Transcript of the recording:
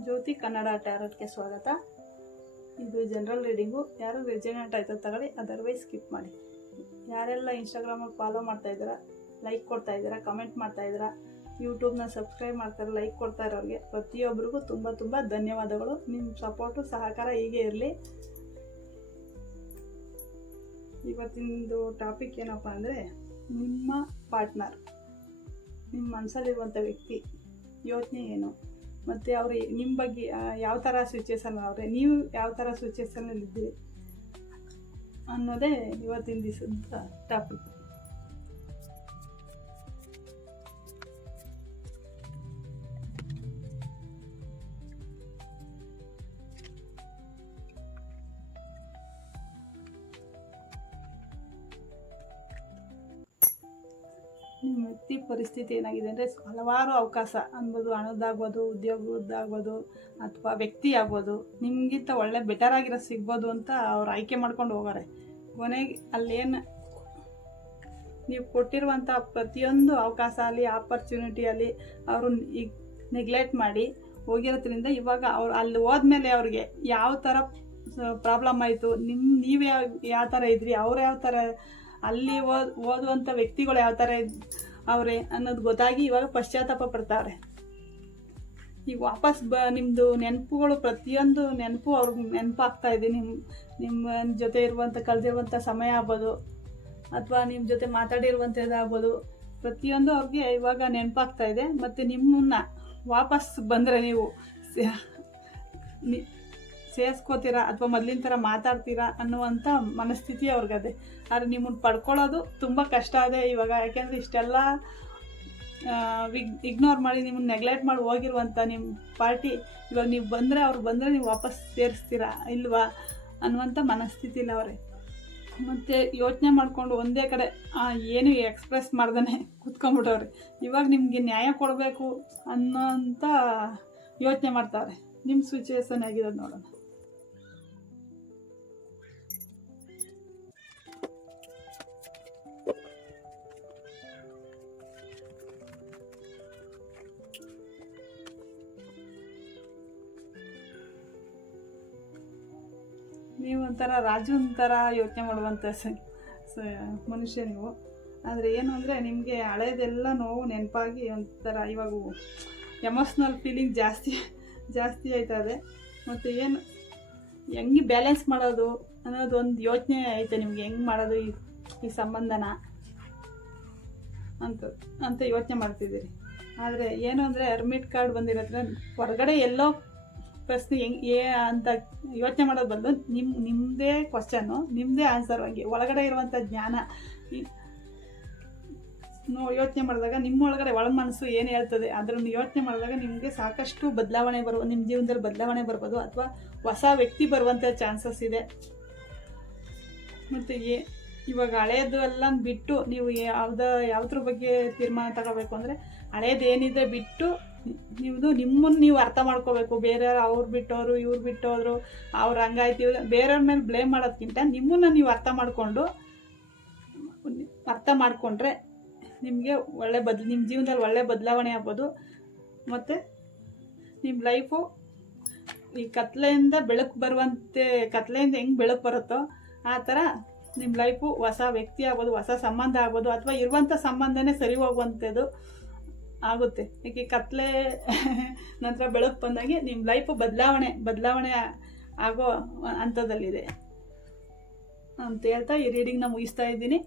ಜ್ಯೋತಿ ಕನ್ನಡ ಟ್ಯಾರೋಟ್ಗೆ ಸ್ವಾಗತ. ಇದು general reading. ಯಾರು ರೆಜಿನೇಟ್ ಆಯ್ತದೆ ತಗೊಳ್ಳಿ, ಅದರ್ವೈಸ್ ಸ್ಕಿಪ್ ಮಾಡಿ. ಯಾರೆಲ್ಲ ಇನ್ಸ್ಟಾಗ್ರಾಮಲ್ಲಿ ಫಾಲೋ ಮಾಡ್ತಾಯಿದ್ದೀರಾ, ಲೈಕ್ ಕೊಡ್ತಾಯಿದ್ದೀರಾ, ಕಮೆಂಟ್ ಮಾಡ್ತಾಯಿದ್ದೀರಾ, ಯೂಟ್ಯೂಬ್ನ ಸಬ್ಸ್ಕ್ರೈಬ್ ಮಾಡ್ತಾರೆ, ಲೈಕ್ ಕೊಡ್ತಾ ಇರೋರಿಗೆ ಪ್ರತಿಯೊಬ್ಬರಿಗೂ ತುಂಬ ತುಂಬ ಧನ್ಯವಾದಗಳು. ನಿಮ್ಮ ಸಪೋರ್ಟು ಸಹಕಾರ ಹೀಗೆ ಇರಲಿ. ಇವತ್ತಿಂದು ಟಾಪಿಕ್ ಏನಪ್ಪ ಅಂದರೆ, ನಿಮ್ಮ ಪಾರ್ಟ್ನರ್, ನಿಮ್ಮ ಮನಸ್ಸಲ್ಲಿರುವಂಥ ವ್ಯಕ್ತಿ ಯೋಚನೆ ಏನು, ಮತ್ತು ಅವರು ನಿಮ್ಮ ಬಗ್ಗೆ ಯಾವ ಥರ ಸಿಚುವೇಶನ್ ಅವರೇ, ನೀವು ಯಾವ ಥರ ಸಿಚುವೇಶನಲ್ಲಿದ್ದೀರಿ ಅನ್ನೋದೇ ಇವತ್ತಿನ ದಿವಸದ ಟಾಪಿಕ್. ನಿಮ್ಮ ವ್ಯಕ್ತಿ ಪರಿಸ್ಥಿತಿ ಏನಾಗಿದೆ ಅಂದರೆ, ಹಲವಾರು ಅವಕಾಶ ಅನ್ಬೋದು, ಹಣದ್ದಾಗ್ಬೋದು, ಉದ್ಯೋಗದ್ದಾಗ್ಬೋದು, ಅಥವಾ ವ್ಯಕ್ತಿ ಆಗ್ಬೋದು, ನಿಮಗಿಂತ ಒಳ್ಳೆ ಬೆಟರ್ ಆಗಿರೋ ಸಿಗ್ಬೋದು ಅಂತ ಅವ್ರು ಆಯ್ಕೆ ಮಾಡ್ಕೊಂಡು ಹೋಗಾರೆ. ಕೊನೆಗೆ ಅಲ್ಲೇನು ನೀವು ಕೊಟ್ಟಿರುವಂಥ ಪ್ರತಿಯೊಂದು ಅವಕಾಶ ಅಲ್ಲಿ, ಆಪರ್ಚುನಿಟಿಯಲ್ಲಿ ಅವರು ಈಗ ನೆಗ್ಲೆಕ್ಟ್ ಮಾಡಿ ಹೋಗಿರೋದ್ರಿಂದ ಇವಾಗ ಅವ್ರು ಅಲ್ಲಿ ಹೋದ್ಮೇಲೆ ಅವ್ರಿಗೆ ಯಾವ ಥರ ಪ್ರಾಬ್ಲಮ್ ಆಯಿತು, ನೀವು ಯಾವ ಥರ ಇದ್ರಿ, ಅವ್ರು ಯಾವ ಥರ ಅಲ್ಲಿ ಓದುವಂಥ ವ್ಯಕ್ತಿಗಳು ಯಾವ ಥರ ಅವರೇ ಅನ್ನೋದು ಗೊತ್ತಾಗಿ ಇವಾಗ ಪಶ್ಚಾತ್ತಾಪ ಪಡ್ತಾರೆ. ಈಗ ವಾಪಸ್ ನಿಮ್ಮದು ನೆನಪುಗಳು, ಪ್ರತಿಯೊಂದು ನೆನಪು ಅವ್ರಿಗೆ ನೆನಪಾಗ್ತಾ ಇದೆ. ನಿಮ್ಮ ಜೊತೆ ಇರುವಂಥ ಕಳೆದಿರುವಂಥ ಸಮಯ ಆಗ್ಬೋದು, ಅಥವಾ ನಿಮ್ಮ ಜೊತೆ ಮಾತಾಡಿರುವಂಥದ್ದಾಗ್ಬೋದು, ಪ್ರತಿಯೊಂದು ಅವ್ರಿಗೆ ಇವಾಗ ನೆನಪಾಗ್ತಾ ಇದೆ. ಮತ್ತು ನಿಮ್ಮನ್ನ ವಾಪಸ್ ಬಂದರೆ ನೀವು ಸೇರಿಸ್ಕೋತೀರಾ ಅಥವಾ ಮೊದಲಿನ ಥರ ಮಾತಾಡ್ತೀರಾ ಅನ್ನುವಂಥ ಮನಸ್ಥಿತಿ ಅವ್ರಿಗದೆ. ಆದರೆ ನಿಮ್ಮನ್ನು ಪಡ್ಕೊಳ್ಳೋದು ತುಂಬ ಕಷ್ಟ ಇದೆ ಇವಾಗ. ಯಾಕೆಂದರೆ ಇಷ್ಟೆಲ್ಲ ಇಗ್ನೋರ್ ಮಾಡಿ, ನಿಮ್ಮನ್ನು ನೆಗ್ಲೆಕ್ಟ್ ಮಾಡಿ ಹೋಗಿರುವಂಥ ನಿಮ್ಮ ಪಾರ್ಟಿ ಇವಾಗ ನೀವು ಬಂದರೆ, ಅವ್ರು ಬಂದರೆ ನೀವು ವಾಪಸ್ ಸೇರಿಸ್ತೀರಾ ಇಲ್ವಾ ಅನ್ನುವಂಥ ಮನಸ್ಥಿತಿಲಿ ಅವರೇ. ಮತ್ತು ಯೋಚನೆ ಮಾಡಿಕೊಂಡು ಒಂದೇ ಕಡೆ ಏನು ಎಕ್ಸ್ಪ್ರೆಸ್ ಮಾಡ್ದೇ ಕೂತ್ಕೊಂಡ್ಬಿಟ್ಟವ್ರೆ. ಇವಾಗ ನಿಮಗೆ ನ್ಯಾಯ ಕೊಡಬೇಕು ಅನ್ನೋಂಥ ಯೋಚನೆ ಮಾಡ್ತಾವ್ರೆ. ನಿಮ್ಮ ಸಿಚುವೇಶನ್ ಆಗಿರೋದು ನೋಡೋಣ. ನೀವು ಒಂಥರ ರಾಜುನ ಥರ ಯೋಚನೆ ಮಾಡುವಂಥ ಮನುಷ್ಯ ನೀವು. ಆದರೆ ಏನು ಅಂದರೆ, ನಿಮಗೆ ಹಳೇದೆಲ್ಲ ನೋವು ನೆನಪಾಗಿ ಒಂಥರ ಇವಾಗ ಎಮೋಷ್ನಲ್ ಫೀಲಿಂಗ್ ಜಾಸ್ತಿ ಆಯ್ತದೆ. ಮತ್ತು ಏನು ಹೆಂಗೆ ಬ್ಯಾಲೆನ್ಸ್ ಮಾಡೋದು ಅನ್ನೋದು ಒಂದು ಯೋಚನೆ ಐತೆ ನಿಮಗೆ. ಹೆಂಗೆ ಮಾಡೋದು ಈ ಸಂಬಂಧನ ಅಂತ ಯೋಚನೆ ಮಾಡ್ತಿದ್ದೀರಿ. ಆದರೆ ಏನು ಅಂದರೆ, ಹರ್ಮಿಟ್ ಕಾರ್ಡ್ ಬಂದಿರೋದ್ರೆ ಹೊರಗಡೆ ಎಲ್ಲೋ ಪ್ರಶ್ನೆ ಹೆಂಗೆ ಅಂತ ಯೋಚನೆ ಮಾಡೋದು ಬದಲು ನಿಮ್ಮದೇ ಕ್ವಶನ್ನು, ನಿಮ್ಮದೇ ಆನ್ಸರ್, ಹಂಗೆ ಒಳಗಡೆ ಇರುವಂಥ ಜ್ಞಾನ ಯೋಚನೆ ಮಾಡಿದಾಗ ನಿಮ್ಮ ಒಳಗಡೆ ಒಳ ಮನಸ್ಸು ಏನು ಹೇಳ್ತದೆ ಅದನ್ನು ಯೋಚನೆ ಮಾಡಿದಾಗ ನಿಮಗೆ ಸಾಕಷ್ಟು ಬದಲಾವಣೆ ನಿಮ್ಮ ಜೀವನದಲ್ಲಿ ಬದಲಾವಣೆ ಬರ್ಬೋದು, ಅಥವಾ ಹೊಸ ವ್ಯಕ್ತಿ ಬರುವಂಥ ಚಾನ್ಸಸ್ ಇದೆ. ಮತ್ತು ಇವಾಗ ಹಳೇದು ಎಲ್ಲ ಬಿಟ್ಟು ನೀವು ಯಾವುದ್ರ ಬಗ್ಗೆ ತೀರ್ಮಾನ ತಗೋಬೇಕು ಅಂದರೆ, ಹಳೇದೇನಿದೆ ಬಿಟ್ಟು ನಿಮ್ಮನ್ನು ನೀವು ಅರ್ಥ ಮಾಡ್ಕೋಬೇಕು. ಬೇರೆಯವ್ರು ಅವ್ರು ಬಿಟ್ಟೋರು, ಇವ್ರು ಬಿಟ್ಟೋದ್ರು, ಅವ್ರು ಹಂಗಾಯ್ತು, ಬೇರೆಯವ್ರ ಮೇಲೆ ಬ್ಲೇಮ್ ಮಾಡೋದಕ್ಕಿಂತ ನಿಮ್ಮನ್ನು ನೀವು ಅರ್ಥ ಮಾಡಿಕೊಂಡ್ರೆ ನಿಮಗೆ ನಿಮ್ಮ ಜೀವನದಲ್ಲಿ ಒಳ್ಳೆ ಬದಲಾವಣೆ ಆಗ್ಬೋದು. ಮತ್ತು ನಿಮ್ಮ ಲೈಫು ಈ ಕತ್ಲೆಯಿಂದ ಬೆಳಕು ಬರುವಂತೆ, ಕತ್ಲೆಯಿಂದ ಹೆಂಗೆ ಬೆಳಕು ಬರುತ್ತೋ ಆ ಥರ ನಿಮ್ಮ ಲೈಫು ಹೊಸ ವ್ಯಕ್ತಿ ಆಗ್ಬೋದು, ಹೊಸ ಸಂಬಂಧ ಆಗ್ಬೋದು, ಅಥವಾ ಇರುವಂಥ ಸಂಬಂಧನೇ ಸರಿ ಹೋಗುವಂಥದ್ದು ಆಗುತ್ತೆ. ಏಕೆ ಕತ್ಲೆ ನಂತರ ಬೆಳಕು ಬಂದಾಗೆ ನಿಮ್ಮ ಲೈಫು ಬದಲಾವಣೆ ಆಗೋ ಹಂತದಲ್ಲಿದೆ ಅಂತ ಹೇಳ್ತಾ ಈ ರೀಡಿಂಗ್ನ ಮುಗಿಸ್ತಾ ಇದ್ದೀನಿ.